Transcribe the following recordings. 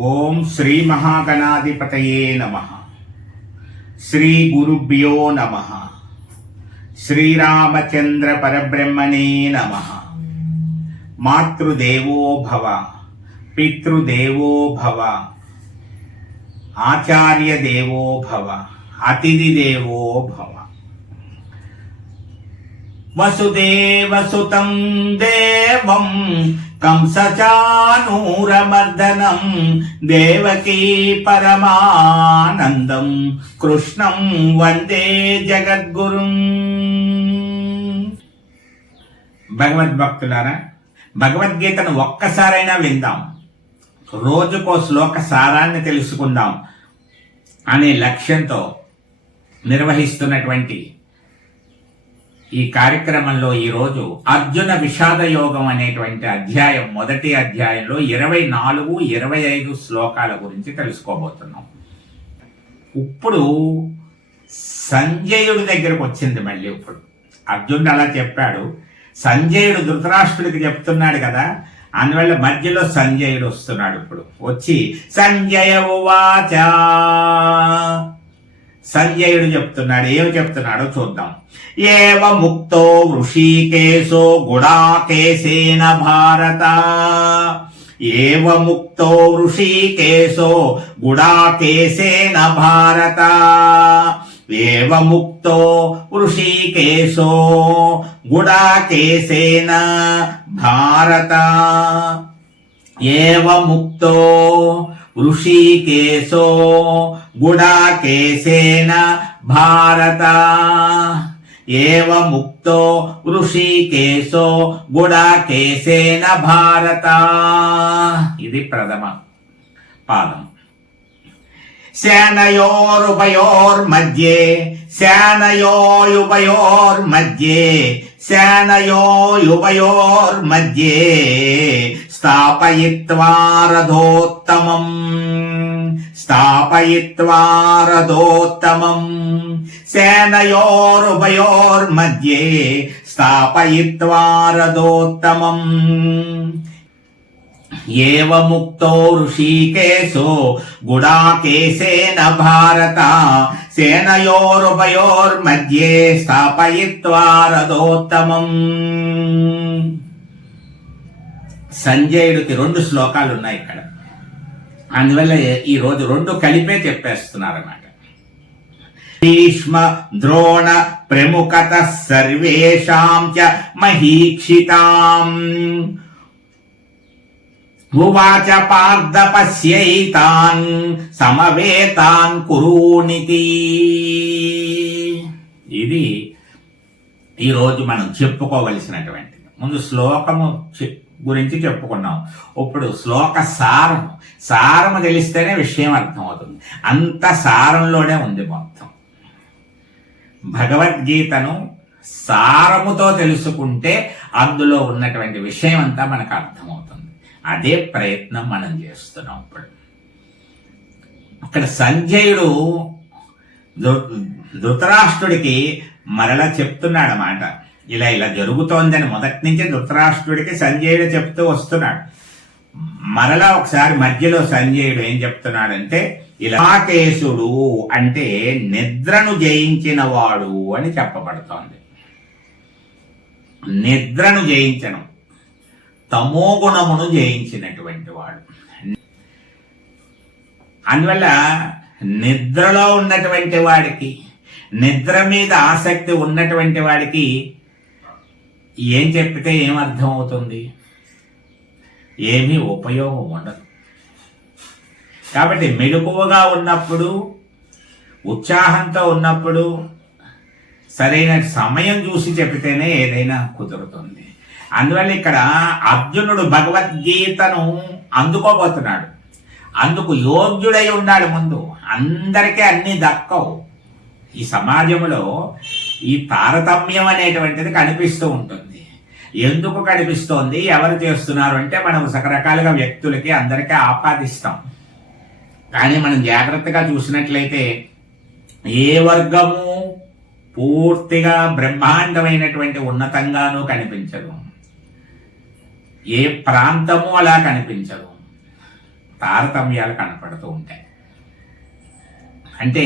ఓం శ్రీ మహాగణాధిపతయే నమః. శ్రీ గురుభ్యో నమః. శ్రీరామచంద్ర పరబ్రహ్మణే నమః. మాతృదేవో భవ, పితృదేవో భవ, ఆచార్య దేవో భవ, అతిథి దేవో భవ. వసుదేవసుతం దేవం కంసచానూరమర్దనం దేవకీ పరమానందం కృష్ణం వందే జగద్గురుం. భగవద్భక్తులారా, భగవద్గీతను ఒక్కసారైనా విందాం, రోజుకో శ్లోక సారాన్ని తెలుసుకుందాం అనే లక్ష్యంతో నిర్వహిస్తున్నటువంటి ఈ కార్యక్రమంలో ఈరోజు అర్జున విషాద యోగం అనేటువంటి అధ్యాయం, మొదటి అధ్యాయంలో 24, 25 శ్లోకాల గురించి తెలుసుకోబోతున్నాం. ఇప్పుడు సంజయుడి దగ్గరకు వచ్చింది. మళ్ళీ ఇప్పుడు అర్జునుడు అలా చెప్పాడు, సంజయుడు ధృతరాష్ట్రుడికి చెప్తున్నాడు కదా, అందువల్ల మధ్యలో సంజయుడు వస్తున్నాడు. ఇప్పుడు వచ్చి సంజయ ఉవాచ, సంజయుడు చెప్తున్నాడు. ఏమి చెప్తున్నాడో చూద్దాం. ఏవ ముక్తో వృషీకేశో గుడాకేశేన భారత, ఏవ ముక్తో వృషీకేశో గుడాకేశేన భారత, ఏవ ముక్తో వృషీకేశో గుడాకేశేన భారత, ఏవ ముక్తో వృషీకేశో గుడాకేశేన భారత, ఏవ ముక్తో వృషీకేశో గుడాకేశేన భారత. ఇది ప్రథమ పాదం. సేనయోరుభయోర్మధ్యే, సేనయోయుభయోర్మధ్యే, సేనయోయుభయోర్మధ్యే స్థాపయిత్వా రథోత్తమం, స్థాపయిత్వా రథోత్తమం, సేనయోరుభయోర్మధ్యే స్థాపయిత్వా రథోత్తమం. ఏవ ముక్తో ఋషికేశో గుడాకేశేన భారత, సేనయోరుభయోర్మధ్యే స్థాపయిత్వా రథోత్తమం. సంజయుడికి 2 శ్లోకాలు ఉన్నాయి ఇక్కడ, అందువల్ల ఈ రోజు 2 కలిపే చెప్పేస్తున్నారన్నమాట. భీష్మ ద్రోణ ప్రముఖత సర్వేషాం చ మహీక్షితాం ఉవాచ పార్థ పశ్యైతాన్ సమవేతాన్ కురూనితి. ఇది ఈరోజు మనం చెప్పుకోవలసినటువంటి, ముందు శ్లోకము గురించి చెప్పుకున్నాం. ఇప్పుడు శ్లోక సారము తెలిస్తేనే విషయం అర్థమవుతుంది. అంత సారంలోనే ఉంది మొత్తం. భగవద్గీతను సారముతో తెలుసుకుంటే అందులో ఉన్నటువంటి విషయం అంతా మనకు అర్థమవుతుంది. అదే ప్రయత్నం మనం చేస్తున్నాం. ఇప్పుడు అక్కడ సంజయుడు ధృతరాష్ట్రుడికి మరలా చెప్తున్నాడు అన్నమాట. ఇలా ఇలా జరుగుతోందని మొదటి నుంచి ధృతరాష్ట్రుడికి సంజయుడు చెప్తూ వస్తున్నాడు. మరలా ఒకసారి మధ్యలో సంజయుడు ఏం చెప్తున్నాడంటే, ఇలాకేశుడు అంటే నిద్రను జయించిన వాడు అని చెప్పబడుతోంది. నిద్రను జయించను, తమోగుణమును జయించినటువంటి వాడు. అందువల్ల నిద్రలో ఉన్నటువంటి వాడికి, నిద్ర మీద ఆసక్తి ఉన్నటువంటి వాడికి ఏం చెప్పితే ఏమర్థం అవుతుంది? ఏమీ ఉపయోగం ఉండదు. కాబట్టి మెలకువగా ఉన్నప్పుడు, ఉత్సాహంతో ఉన్నప్పుడు సరైన సమయం చూసి చెప్తేనే ఏదైనా కుదురుతుంది. అందువల్ల ఇక్కడ అర్జునుడు భగవద్గీతను అందుకోబోతున్నాడు. అందుకు యోగ్యుడై ఉండాలి. ముందు అందరికీ అన్ని దక్కవు. ఈ సమాజంలో ఈ తారతమ్యం అనేటువంటిది కనిపిస్తూ ఉంటుంది. ఎందుకు కనిపిస్తోంది, ఎవరు చేస్తున్నారు అంటే మనం రకరకాలుగా వ్యక్తులకి అందరికీ ఆపాదిస్తాం. కానీ మనం జాగ్రత్తగా చూసినట్లయితే ఏ వర్గము పూర్తిగా బ్రహ్మాండమైనటువంటి ఉన్నతంగానూ కనిపించదు. ఏ ప్రాంతము అలా కనిపించదు. తారతమ్యాలు కనపడుతూ ఉంటాయి. అంటే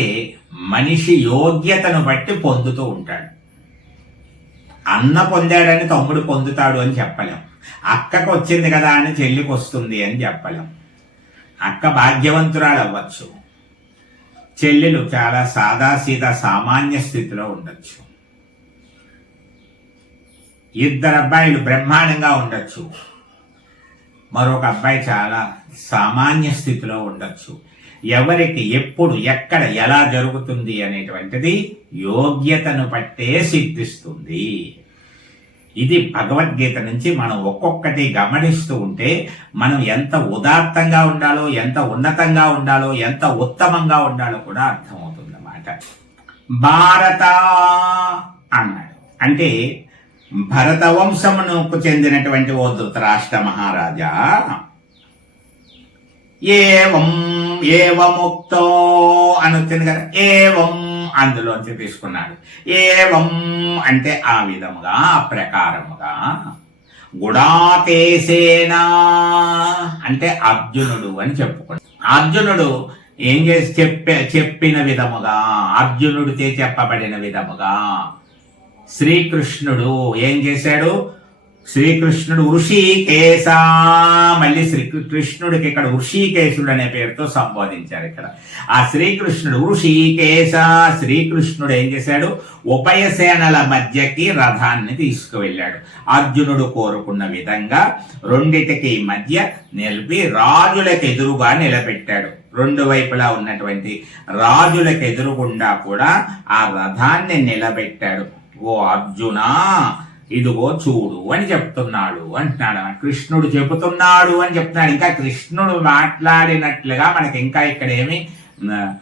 మనిషి యోగ్యతను బట్టి పొందుతూ ఉంటాడు. అన్న పొందాడని తమ్ముడు పొందుతాడు అని చెప్పలేం. అక్కకు వచ్చింది కదా అని చెల్లికి వస్తుంది అని చెప్పలేం. అక్క భాగ్యవంతురాలు అవ్వచ్చు, చెల్లెలు చాలా సాదాసీదా సామాన్య స్థితిలో ఉండొచ్చు. ఇద్దరు అబ్బాయిలు బ్రహ్మాండంగా ఉండొచ్చు, మరొక అబ్బాయి చాలా సామాన్య స్థితిలో ఉండొచ్చు. ఎవరికి ఎప్పుడు ఎక్కడ ఎలా జరుగుతుంది అనేటువంటిది యోగ్యతను బట్టే సిద్ధిస్తుంది. ఇది భగవద్గీత నుంచి మనం ఒక్కొక్కటి గమనిస్తూ ఉంటే మనం ఎంత ఉదాత్తంగా ఉండాలో, ఎంత ఉన్నతంగా ఉండాలో, ఎంత ఉత్తమంగా ఉండాలో కూడా అర్థమవుతుంది అన్నమాట. భారత అన్నాడు అంటే భరత వంశమునకు చెందినటువంటి ఓ ధృతరాష్ట్ర మహారాజా, ఏవముక్తో అని వచ్చింది కదా, ఏవం అందులోంచి తీసుకున్నాడు. ఏవం అంటే ఆ విధముగా, ఆ ప్రకారముగా. గుడాకేశేనా అంటే అర్జునుడు అని చెప్పుకున్నాడు. అర్జునుడు ఏం చేసి చెప్పిన విధముగా, అర్జునుడితే చెప్పబడిన విధముగా శ్రీకృష్ణుడు ఏం చేశాడు? శ్రీకృష్ణుడు ఋషికేశ, మళ్ళీ శ్రీకృష్ణుడికి ఇక్కడ ఋషికేశుడు అనే పేరుతో సంబోధించారు. ఇక్కడ ఆ శ్రీకృష్ణుడు ఋషికేశ, శ్రీకృష్ణుడు ఏం చేశాడు? ఉభయసేనల మధ్యకి రథాన్ని తీసుకువెళ్ళాడు. అర్జునుడు కోరుకున్న విధంగా రెండిటికి మధ్య నిలిపి రాజులకు ఎదురుగా నిలబెట్టాడు. రెండు వైపులా ఉన్నటువంటి రాజులకు ఎదురుగుండా కూడా ఆ రథాన్ని నిలబెట్టాడు. ఓ అర్జునా, ఇదిగో చూడు అని చెప్తున్నాడు అంటున్నాడు. కృష్ణుడు చెబుతున్నాడు అని చెప్తున్నాడు. ఇంకా కృష్ణుడు మాట్లాడినట్లుగా మనకి ఇంకా ఇక్కడ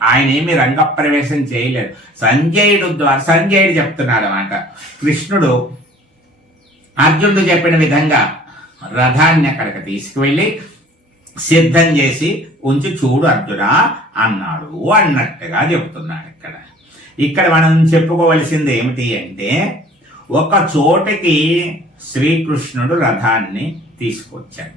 ఆయన ఏమి రంగప్రవేశం చేయలేదు. సంజయుడు చెప్తున్నాడు అన్నమాట. కృష్ణుడు అర్జునుడు చెప్పిన విధంగా రథాన్ని అక్కడికి తీసుకువెళ్ళి సిద్ధం చేసి ఉంచి చూడు అర్జునా అన్నాడు అన్నట్టుగా చెబుతున్నాడు. ఇక్కడ మనం చెప్పుకోవలసింది ఏమిటి అంటే, ఒక చోటకి శ్రీకృష్ణుడు రథాన్ని తీసుకొచ్చాడు.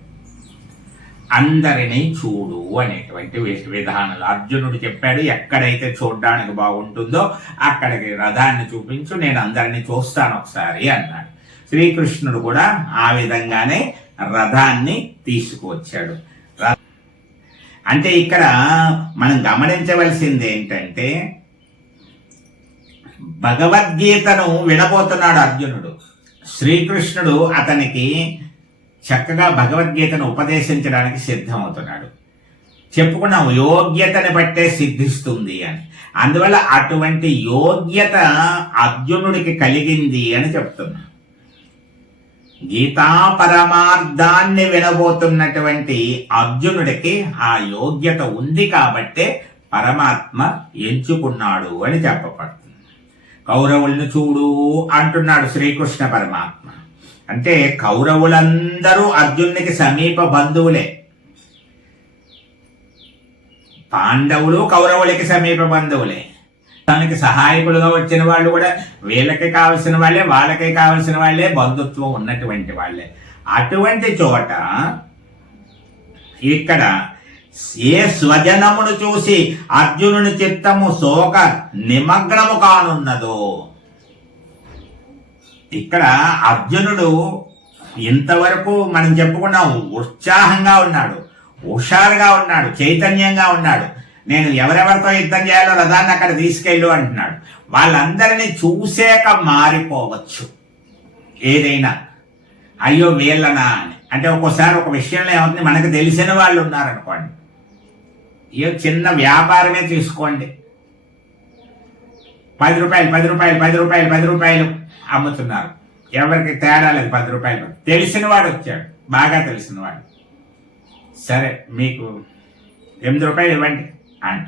అందరినీ చూడు అనేటువంటి విధానాలు అర్జునుడు చెప్పాడు. ఎక్కడైతే చూడడానికి బాగుంటుందో అక్కడికి రథాన్ని చూపించు, నేను అందరినీ చూస్తాను ఒకసారి అన్నాడు. శ్రీకృష్ణుడు కూడా ఆ విధంగానే రథాన్ని తీసుకువచ్చాడు. అంటే ఇక్కడ మనం గమనించవలసింది ఏంటంటే, భగవద్గీతను వినబోతున్నాడు అర్జునుడు. శ్రీకృష్ణుడు అతనికి చక్కగా భగవద్గీతను ఉపదేశించడానికి సిద్ధమవుతున్నాడు. చెప్పుకున్నాం యోగ్యతని బట్టే సిద్ధిస్తుంది అని. అందువల్ల అటువంటి యోగ్యత అర్జునుడికి కలిగింది అని చెప్తున్నా. గీతా పరమార్థాన్ని వినబోతున్నటువంటి అర్జునుడికి ఆ యోగ్యత ఉంది కాబట్టే పరమాత్మ ఎంచుకున్నాడు అని చెప్పబడుతుంది. కౌరవులను చూడు అంటున్నాడు శ్రీకృష్ణ పరమాత్మ. అంటే కౌరవులందరూ అర్జునునికి సమీప బంధువులే. పాండవులు కౌరవులకి సమీప బంధువులే. తనకి సహాయకులుగా వచ్చిన వాళ్ళు కూడా వీళ్ళకి కావలసిన వాళ్ళే, వాళ్ళకి కావలసిన వాళ్ళే, బంధుత్వం ఉన్నటువంటి వాళ్ళే. అటువంటి చోట ఇక్కడ ఏ స్వజనమును చూసి అర్జునుని చిత్తము శోక నిమగ్నము కానున్నదో, ఇక్కడ అర్జునుడు ఇంతవరకు మనం చెప్పుకున్నాం ఉత్సాహంగా ఉన్నాడు, హుషారుగా ఉన్నాడు, చైతన్యంగా ఉన్నాడు. నేను ఎవరెవరితో యుద్ధం చేయాలో రథాన్ని అక్కడ తీసుకెళ్ళు అంటున్నాడు. వాళ్ళందరినీ చూసాక మారిపోవచ్చు ఏదైనా. అయ్యో వీళ్ళనా అని. అంటే ఒక్కోసారి ఒక విషయంలో ఏమవుతుంది, మనకు తెలిసిన వాళ్ళు ఉన్నారనుకోండి, ఏ చిన్న వ్యాపారమే తీసుకోండి, 10 రూపాయలు 10 రూపాయలు 10 రూపాయలు 10 రూపాయలు అమ్ముతున్నారు. ఎవరికి తేడా లేదు, 10 రూపాయలు. తెలిసిన వాడు వచ్చాడు, బాగా తెలిసిన వాడు, సరే మీకు 8 రూపాయలు ఇవ్వండి అంట.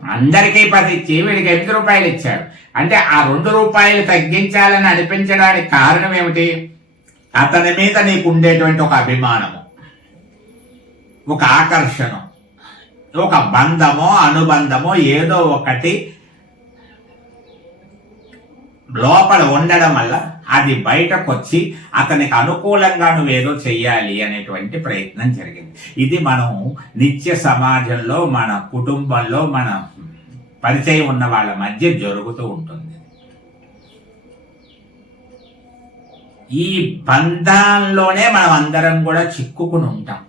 అందరికీ 10 ఇచ్చి వీడికి 8 రూపాయలు ఇచ్చాడు. అంటే ఆ 2 రూపాయలు తగ్గించాలని అనిపించడానికి కారణం ఏమిటి? అతని మీద నీకు ఉండేటువంటి ఒక అభిమానము, ఒక ఆకర్షణ, ఒక బంధమో అనుబంధమో ఏదో ఒకటి లోపల ఉండడం వల్ల అది బయటకు వచ్చి అతనికి అనుకూలంగా నువ్వేదో చెయ్యాలి అనేటువంటి ప్రయత్నం జరిగింది. ఇది మనం నిత్య సమాజంలో, మన కుటుంబంలో, మన పరిచయం ఉన్న వాళ్ళ మధ్య జరుగుతూ ఉంటుంది. ఈ బంధంలోనే మనం అందరం కూడా చిక్కుకుని ఉంటాం.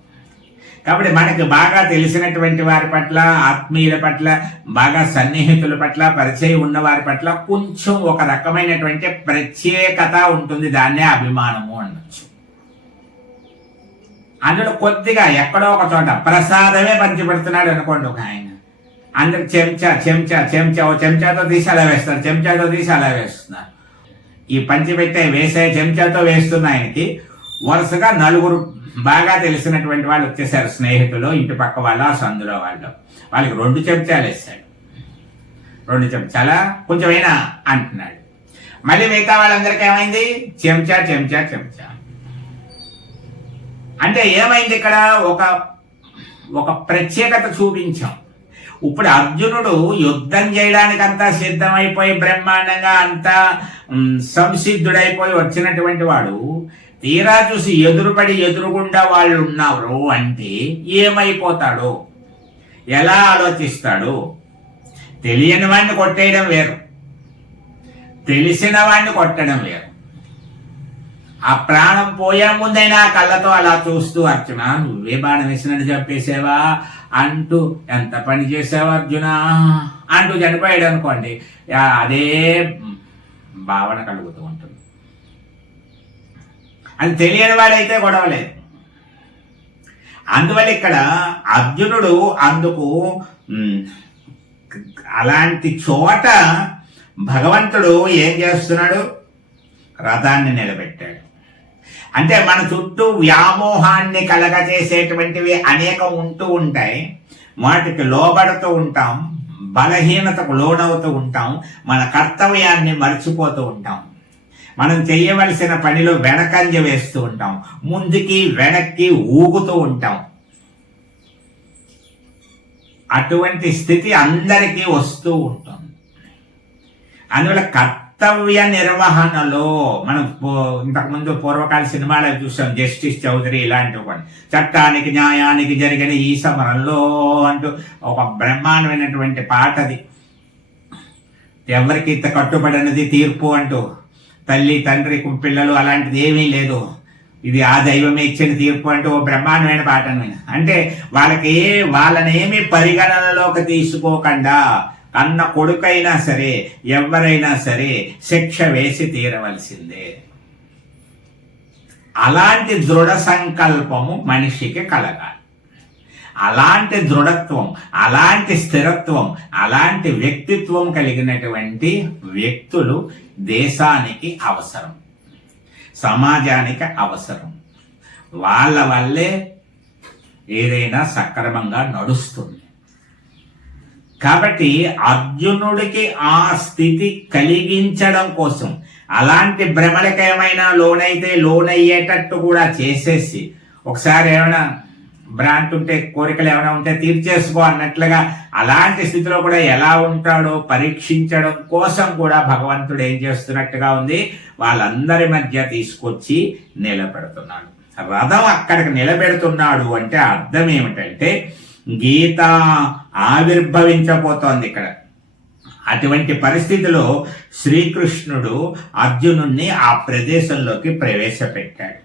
కాబట్టి మనకు బాగా తెలిసినటువంటి వారి పట్ల, ఆత్మీయుల పట్ల, బాగా సన్నిహితుల పట్ల, పరిచయం ఉన్న వారి పట్ల కొంచెం ఒక రకమైనటువంటి ప్రత్యేకత ఉంటుంది. దాన్నే అభిమానము అనొచ్చు. అందులో కొద్దిగా ఎక్కడో ఒక చోట ప్రసాదమే పంచిపెడుతున్నాడు అనుకోండి ఒక ఆయన, అందరికి చెంచా చెంచా చెంచా ఓ చెంచాతో తీసి అలా వేస్తారు, చెంచాతో తీసి అలా వేస్తున్నారు. ఈ పంచిపెట్టే వేసే చెంచాతో వేస్తున్న ఆయనకి వరుసగా నలుగురు బాగా తెలిసినటువంటి వాళ్ళు వచ్చేసారు, స్నేహితులు, ఇంటి పక్క వాళ్ళు, ఆ సందులో వాళ్ళు. వాళ్ళకి 2 చెంచాలు వేస్తాడు. 2 చెంచాలా కొంచెమైనా అంటున్నాడు. మళ్ళీ మిగతా వాళ్ళందరికీ ఏమైంది? చెంచా చెంచా చెంచా. అంటే ఏమైంది ఇక్కడ? ఒక ప్రత్యేకత చూపించాం. ఇప్పుడు అర్జునుడు యుద్ధం చేయడానికి అంతా సిద్ధమైపోయి బ్రహ్మాండంగా అంతా సంసిద్ధుడైపోయి వచ్చినటువంటి వాడు తీరా చూసి ఎదురుగుండా వాళ్ళు ఉన్నారు అంటే ఏమైపోతాడో, ఎలా ఆలోచిస్తాడు? తెలియని వాడిని కొట్టేయడం వేరు, తెలిసిన వాడిని కొట్టడం వేరు. ఆ ప్రాణం పోయే ముందైనా కళ్ళతో అలా చూస్తూ, అర్జున నువ్వే బాణం వేసినట్టు చెప్పేసావా అంటూ, ఎంత పని చేసావు అర్జున అంటూ చనిపోయాడు అనుకోండి, అదే భావన కలుగుతూ ఉంటుంది. అది తెలియని వాడైతే గొడవలేదు. అందువల్ల ఇక్కడ అర్జునుడు అందుకు అలాంటి చోట భగవంతుడు ఏం చేస్తున్నాడు? రథాన్ని నిలబెట్టాడు. అంటే మన చుట్టూ వ్యామోహాన్ని కలగజేసేటువంటివి అనేకం ఉంటూ ఉంటాయి. వాటికి లోబడుతూ ఉంటాం, బలహీనతకు లోనవుతూ ఉంటాం, మన కర్తవ్యాన్ని మర్చిపోతూ ఉంటాం. మనం చేయవలసిన పనిలో వెనకంజ వేస్తూ ఉంటాం, ముందుకి వెనక్కి ఊగుతూ ఉంటాం. అటువంటి స్థితి అందరికీ వస్తూ ఉంటుంది. అందువల్ల కర్తవ్య నిర్వహణలో మనం ఇంతకుముందు పూర్వకాల సినిమాలో చూసాం, జస్టిస్ చౌదరి ఇలాంటివి కొన్ని, చట్టానికి న్యాయానికి జరిగిన ఈ సమరంలో అంటూ ఒక బ్రహ్మాండమైనటువంటి పాటది. ఎవరికి కట్టుబడినది తీర్పు అంటూ, తల్లి తండ్రి పిల్లలు అలాంటిది ఏమీ లేదు, ఇది ఆ దైవమే ఇచ్చిన తీర్పు అంటూ ఓ బ్రహ్మాండమైన పాట. అంటే వాళ్ళనేమి పరిగణనలోకి తీసుకోకుండా అన్న కొడుకైనా సరే ఎవరైనా సరే శిక్ష వేసి తీరవలసిందే. అలాంటి దృఢ సంకల్పము మనిషికి కలగాలి. అలాంటి దృఢత్వం, అలాంటి స్థిరత్వం, అలాంటి వ్యక్తిత్వం కలిగినటువంటి వ్యక్తులు దేశానికి అవసరం, సమాజానికి అవసరం. వాళ్ళ వల్లే ఏదైనా సక్రమంగా నడుస్తుంది. కాబట్టి అర్జునుడికి ఆ స్థితి కలిగించడం కోసం, అలాంటి భ్రమలకు ఏమైనా లోనైతే లోనయ్యేటట్టు కూడా చేసేసి, ఒకసారి ఏమైనా భ్రాంతి ఉంటే, కోరికలు ఏమైనా ఉంటే తీర్చేసుకో అన్నట్లుగా అలాంటి స్థితిలో కూడా ఎలా ఉంటాడో పరీక్షించడం కోసం కూడా భగవంతుడు ఏం చేస్తున్నట్టుగా ఉంది, వాళ్ళందరి మధ్య తీసుకొచ్చి నిలబెడుతున్నాడు. రథం అక్కడికి నిలబెడుతున్నాడు అంటే అర్థం ఏమిటంటే గీత ఆవిర్భవించబోతోంది ఇక్కడ. అటువంటి పరిస్థితిలో శ్రీకృష్ణుడు అర్జునుణ్ణి ఆ ప్రదేశంలోకి ప్రవేశపెట్టాడు.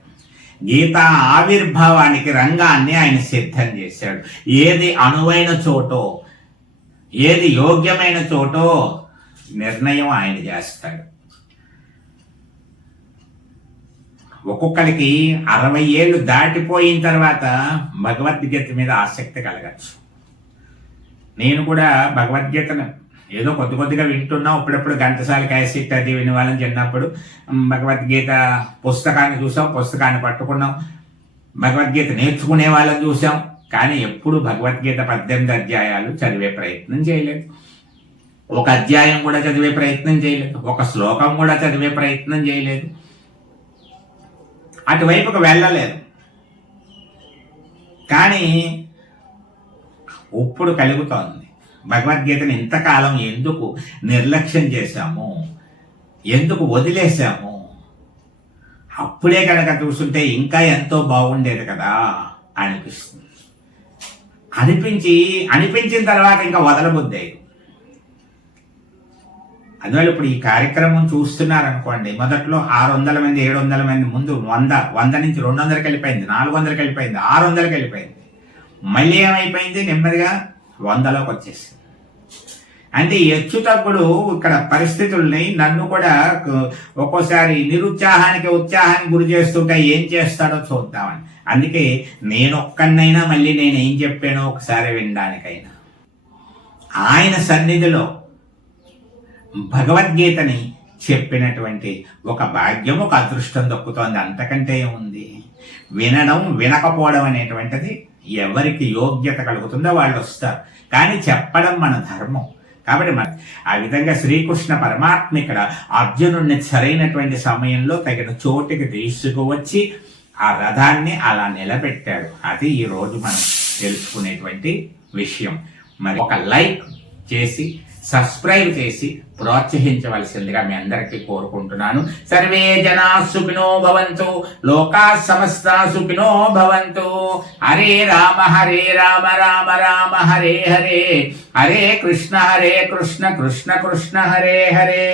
గీతా ఆవిర్భావానికి రంగాన్ని ఆయన సిద్ధం చేశాడు. ఏది అనువైన చోటో, ఏది యోగ్యమైన చోటో నిర్ణయం ఆయన చేస్తాడు. ఒక్కొక్కరికి 60 ఏళ్ళు దాటిపోయిన తర్వాత భగవద్గీత మీద ఆసక్తి కలగచ్చు. నేను కూడా భగవద్గీతను ఏదో కొద్దిగా వింటున్నాం, ఇప్పుడప్పుడు ఘంటసాల క్యాసెట్ అది వినేవాళ్ళని. చిన్నప్పుడు భగవద్గీత పుస్తకాన్ని చూసాం, పుస్తకాన్ని పట్టుకున్నాం, భగవద్గీత నేర్చుకునే వాళ్ళని చూసాం. కానీ ఎప్పుడు భగవద్గీత 18 అధ్యాయాలు చదివే ప్రయత్నం చేయలేదు, ఒక అధ్యాయం కూడా చదివే ప్రయత్నం చేయలేదు, ఒక శ్లోకం కూడా చదివే ప్రయత్నం చేయలేదు, అటువైపుకు వెళ్ళలేదు. కానీ ఇప్పుడు కలుగుతోంది. భగవద్గీతను ఇంతకాలం ఎందుకు నిర్లక్ష్యం చేశాము? ఎందుకు వదిలేశాము, అప్పుడే కనుక చూస్తుంటే ఇంకా ఎంతో బాగుండేది కదా అనిపిస్తుంది. అనిపించిన తర్వాత ఇంకా వదలబుద్ది. అందువల్ల ఇప్పుడు ఈ కార్యక్రమం చూస్తున్నారనుకోండి, మొదట్లో 600 మంది 700 మంది, ముందు 100 నుంచి 200కి వెళ్ళిపోయింది, 400కి వెళ్ళిపోయింది, 600కి వెళ్ళిపోయింది, మళ్ళీ ఏమైపోయింది నెమ్మదిగా 100లోకి వచ్చేసింది. అంటే హెచ్చు తగ్గులు ఇక్కడ పరిస్థితుల్ని నన్ను కూడా ఒక్కోసారి నిరుత్సాహానికి ఉత్సాహానికి గురి చేస్తుంటే ఏం చేస్తాడో చూద్దామని. అందుకే నేనొక్కడినైనా మళ్ళీ నేను ఏం చెప్పానో ఒకసారి వినడానికైనా ఆయన సన్నిధిలో భగవద్గీతని చెప్పినటువంటి ఒక భాగ్యం, ఒక అదృష్టం దక్కుతోంది. అంతకంటే ఏముంది? వినడం వినకపోవడం అనేటువంటిది ఎవరికి యోగ్యత కలుగుతుందో వాళ్ళు వస్తారు, కానీ చెప్పడం మన ధర్మం. కాబట్టి ఆ విధంగా శ్రీకృష్ణ పరమాత్మ ఇక్కడ అర్జునుడిని సరైనటువంటి సమయంలో తగిన చోటికి తీసుకువచ్చి ఆ రథాన్ని అలా నిలబెట్టాడు. అది ఈ రోజు మనం తెలుసుకునేటువంటి విషయం. మరి ఒక లైక్ చేసి సబ్స్క్రైబ్ చేసి ప్రోత్సహించవలసిందిగా మీ అందరికీ కోరుకుంటున్నాను. సర్వే జనా సుఖినో భవంతు, లోకా సమస్తా సుఖినో భవంతు. హరే రామ రామ రామ హరే హరే, హరే కృష్ణ కృష్ణ కృష్ణ హరే హరే.